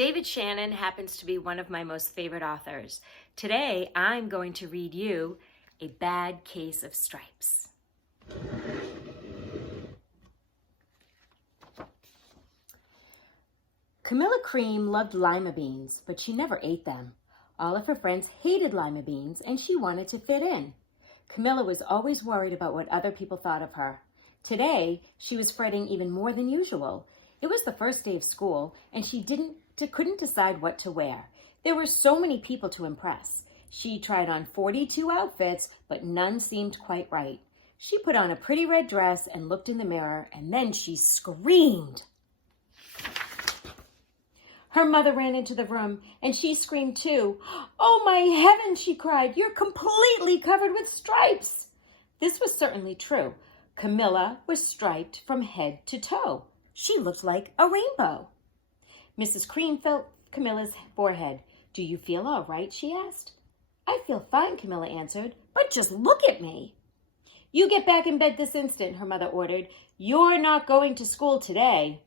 David Shannon happens to be one of my most favorite authors. Today, I'm going to read you A Bad Case of Stripes. Camilla Cream loved lima beans, but she never ate them. All of her friends hated lima beans, and she wanted to fit in. Camilla was always worried about what other people thought of her. Today, she was fretting even more than usual. It was the first day of school, and she couldn't decide what to wear. There were so many people to impress. She tried on 42 outfits, but none seemed quite right. She put on a pretty red dress and looked in the mirror, and then she screamed. Her mother ran into the room, and she screamed too. "Oh, my heavens," she cried, "you're completely covered with stripes." This was certainly true. Camilla was striped from head to toe. She looked like a rainbow. Mrs. Cream felt Camilla's forehead. "Do you feel all right?" she asked. "I feel fine," Camilla answered, "but just look at me." "You get back in bed this instant," her mother ordered. "You're not going to school today."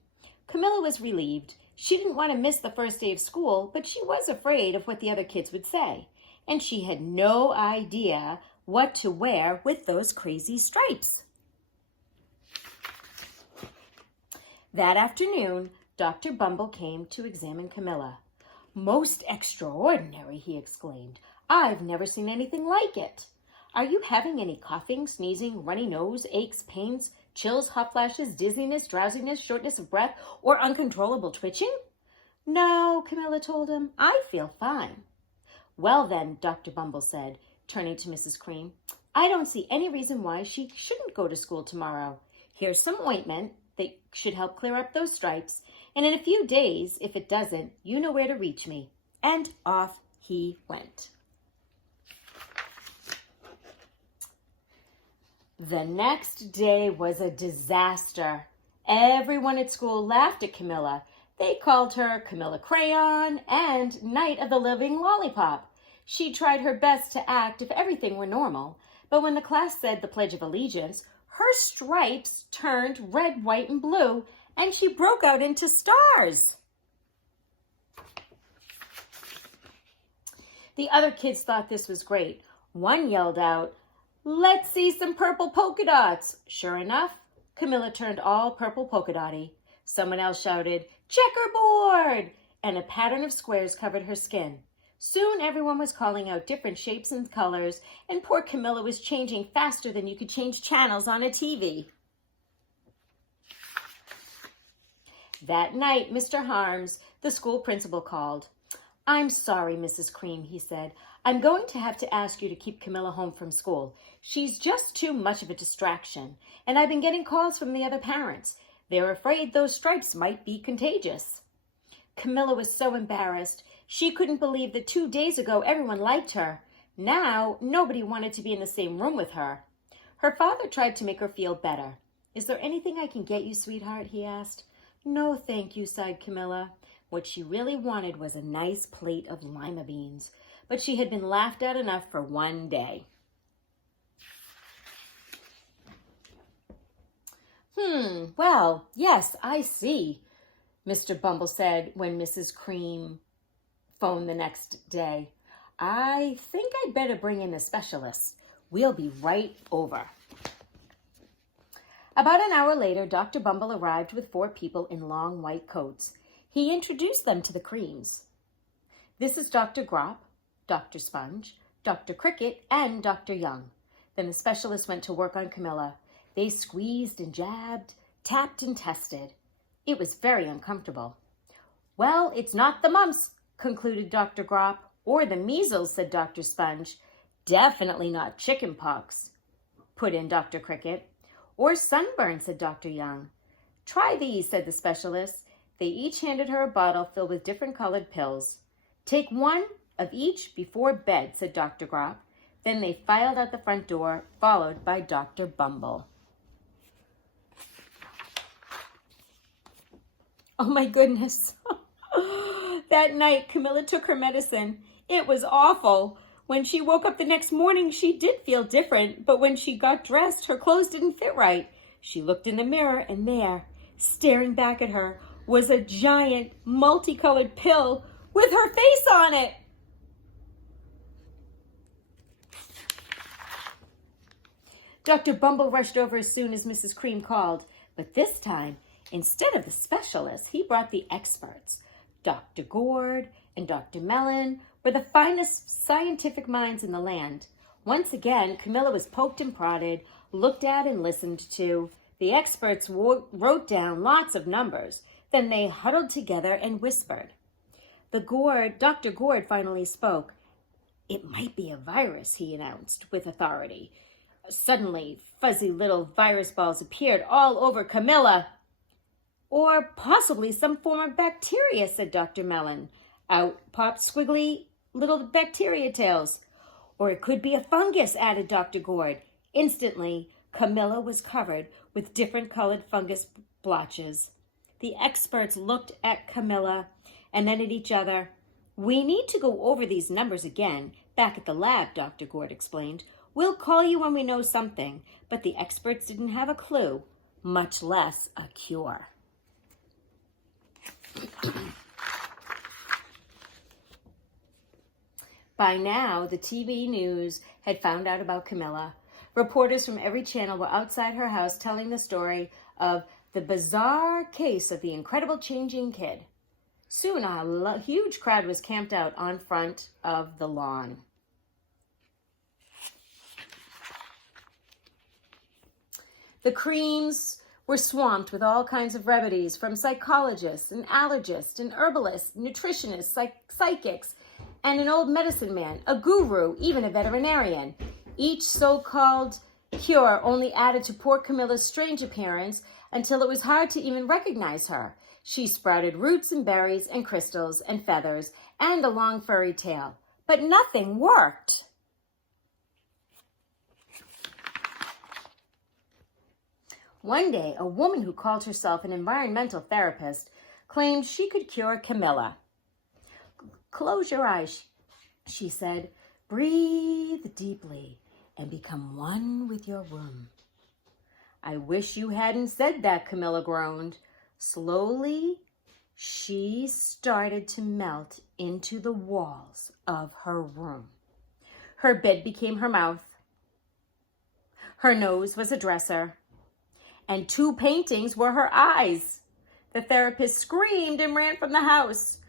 Camilla was relieved. She didn't want to miss the first day of school, but she was afraid of what the other kids would say. And she had no idea what to wear with those crazy stripes. That afternoon, Dr. Bumble came to examine Camilla. "Most extraordinary," he exclaimed. "I've never seen anything like it. Are you having any coughing, sneezing, runny nose, aches, pains, chills, hot flashes, dizziness, drowsiness, shortness of breath, or uncontrollable twitching?" "No," Camilla told him. "I feel fine." "Well then," Dr. Bumble said, turning to Mrs. Cream, "I don't see any reason why she shouldn't go to school tomorrow. Here's some ointment that should help clear up those stripes, and in a few days, if it doesn't, you know where to reach me." And off he went. The next day was a disaster. Everyone at school laughed at Camilla. They called her Camilla Crayon and Night of the Living Lollipop. She tried her best to act if everything were normal, but when the class said the Pledge of Allegiance, her stripes turned red, white, and blue, and she broke out into stars. The other kids thought this was great. One yelled out, "Let's see some purple polka dots." Sure enough, Camilla turned all purple polka dotty. Someone else shouted, "Checkerboard!" and a pattern of squares covered her skin. Soon everyone was calling out different shapes and colors, and poor Camilla was changing faster than you could change channels on a TV. That night, Mr. Harms, the school principal, called. "I'm sorry, Mrs. Cream," he said. "I'm going to have to ask you to keep Camilla home from school. She's just too much of a distraction, and I've been getting calls from the other parents. They're afraid those stripes might be contagious." Camilla was so embarrassed. She couldn't believe that 2 days ago everyone liked her. Now, nobody wanted to be in the same room with her. Her father tried to make her feel better. "Is there anything I can get you, sweetheart?" he asked. "No, thank you," sighed Camilla. What she really wanted was a nice plate of lima beans, but she had been laughed at enough for one day. Well, yes, I see," Mr. Bumble said when Mrs. Cream phoned the next day. "I think I'd better bring in a specialist. We'll be right over." About an hour later, Dr. Bumble arrived with 4 people in long white coats. He introduced them to the Creams. "This is Dr. Grop, Dr. Sponge, Dr. Cricket, and Dr. Young." Then the specialist went to work on Camilla. They squeezed and jabbed, tapped and tested. It was very uncomfortable. "Well, it's not the mumps," concluded Dr. Grop. "Or the measles," said Dr. Sponge. "Definitely not chicken pox," put in Dr. Cricket. "Or sunburn," said Dr. Young. "Try these," said the specialist. They each handed her a bottle filled with different colored pills. "Take 1 of each before bed," said Dr. Grop. Then they filed out the front door, followed by Dr. Bumble. Oh my goodness. That night, Camilla took her medicine. It was awful. When she woke up the next morning, she did feel different, but when she got dressed, her clothes didn't fit right. She looked in the mirror, and there, staring back at her, was a giant, multicolored pill with her face on it. Dr. Bumble rushed over as soon as Mrs. Cream called, but this time, instead of the specialists, he brought the experts. Dr. Gourd and Dr. Mellon were the finest scientific minds in the land. Once again, Camilla was poked and prodded, looked at and listened to. The experts wrote down lots of numbers. Then they huddled together and whispered. Dr. Gourd finally spoke. "It might be a virus," he announced with authority. Suddenly, fuzzy little virus balls appeared all over Camilla. "Or possibly some form of bacteria," said Dr. Mellon. Out popped squiggly little bacteria tails. "Or it could be a fungus," added Dr. Gourd. Instantly, Camilla was covered with different colored fungus blotches. The experts looked at Camilla and then at each other. "We need to go over these numbers again back at the lab," Dr. Gourd explained. "We'll call you when we know something." But the experts didn't have a clue, much less a cure. By now, the TV news had found out about Camilla. Reporters from every channel were outside her house telling the story of the bizarre case of the incredible changing kid. Soon, a huge crowd was camped out on front of the lawn. The Creams were swamped with all kinds of remedies from psychologists and allergists and herbalists, nutritionists, psychics, and an old medicine man, a guru, even a veterinarian. Each so-called cure only added to poor Camilla's strange appearance until it was hard to even recognize her. She sprouted roots and berries and crystals and feathers and a long furry tail. But nothing worked. One day, a woman who called herself an environmental therapist claimed she could cure Camilla. "Close your eyes," she said. "Breathe deeply and become one with your room." "I wish you hadn't said that," Camilla groaned. Slowly, she started to melt into the walls of her room. Her bed became her mouth. Her nose was a dresser. And 2 paintings were her eyes. The therapist screamed and ran from the house.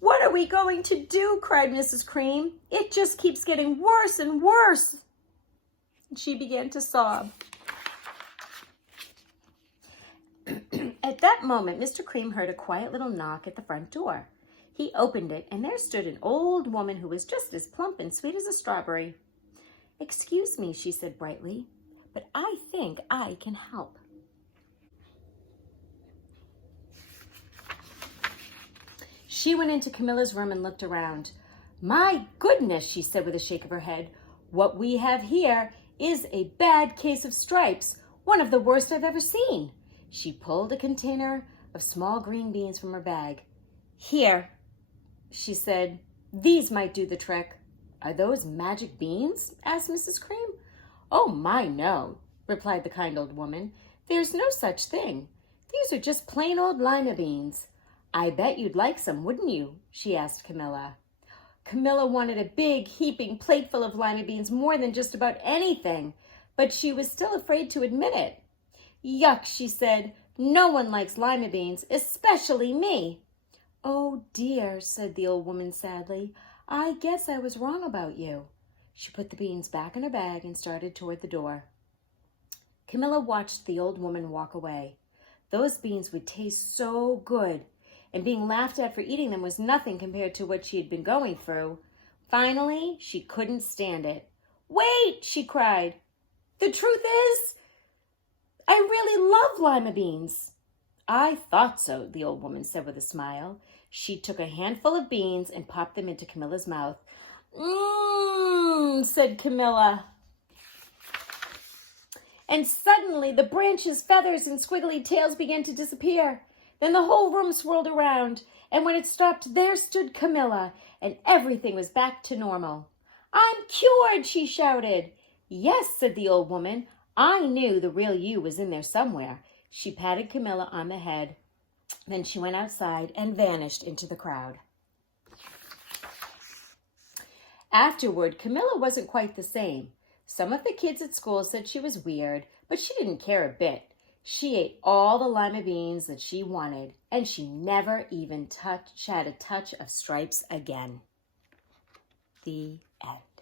"What are we going to do?" cried Mrs. Cream. "It just keeps getting worse and worse." And she began to sob. At that moment, Mr. Cream heard a quiet little knock at the front door. He opened it, and there stood an old woman who was just as plump and sweet as a strawberry. "Excuse me," she said brightly, "but I think I can help." She went into Camilla's room and looked around. "My goodness," she said with a shake of her head. "What we have here is a bad case of stripes, one of the worst I've ever seen." She pulled a container of small green beans from her bag. "Here," she said, "these might do the trick." "Are those magic beans?" asked Mrs. Cream. "Oh my, no," replied the kind old woman. "There's no such thing. These are just plain old lima beans." "I bet you'd like some, wouldn't you?" she asked Camilla. Camilla wanted a big, heaping plateful of lima beans more than just about anything, but she was still afraid to admit it. "Yuck," she said. "No one likes lima beans, especially me." "Oh dear," said the old woman sadly. "I guess I was wrong about you." She put the beans back in her bag and started toward the door. Camilla watched the old woman walk away. Those beans would taste so good, and being laughed at for eating them was nothing compared to what she had been going through. Finally, she couldn't stand it. "Wait," she cried. "The truth is, I really love lima beans." "I thought so," the old woman said with a smile. She took a handful of beans and popped them into Camilla's mouth. "Mmm," said Camilla. And suddenly the branches, feathers, and squiggly tails began to disappear. Then the whole room swirled around, and when it stopped, there stood Camilla, and everything was back to normal. "I'm cured," she shouted. "Yes," said the old woman. "I knew the real you was in there somewhere." She patted Camilla on the head. Then she went outside and vanished into the crowd. Afterward, Camilla wasn't quite the same. Some of the kids at school said she was weird, but she didn't care a bit. She ate all the lima beans that she wanted, and she never even had a touch of Stripes again. The end.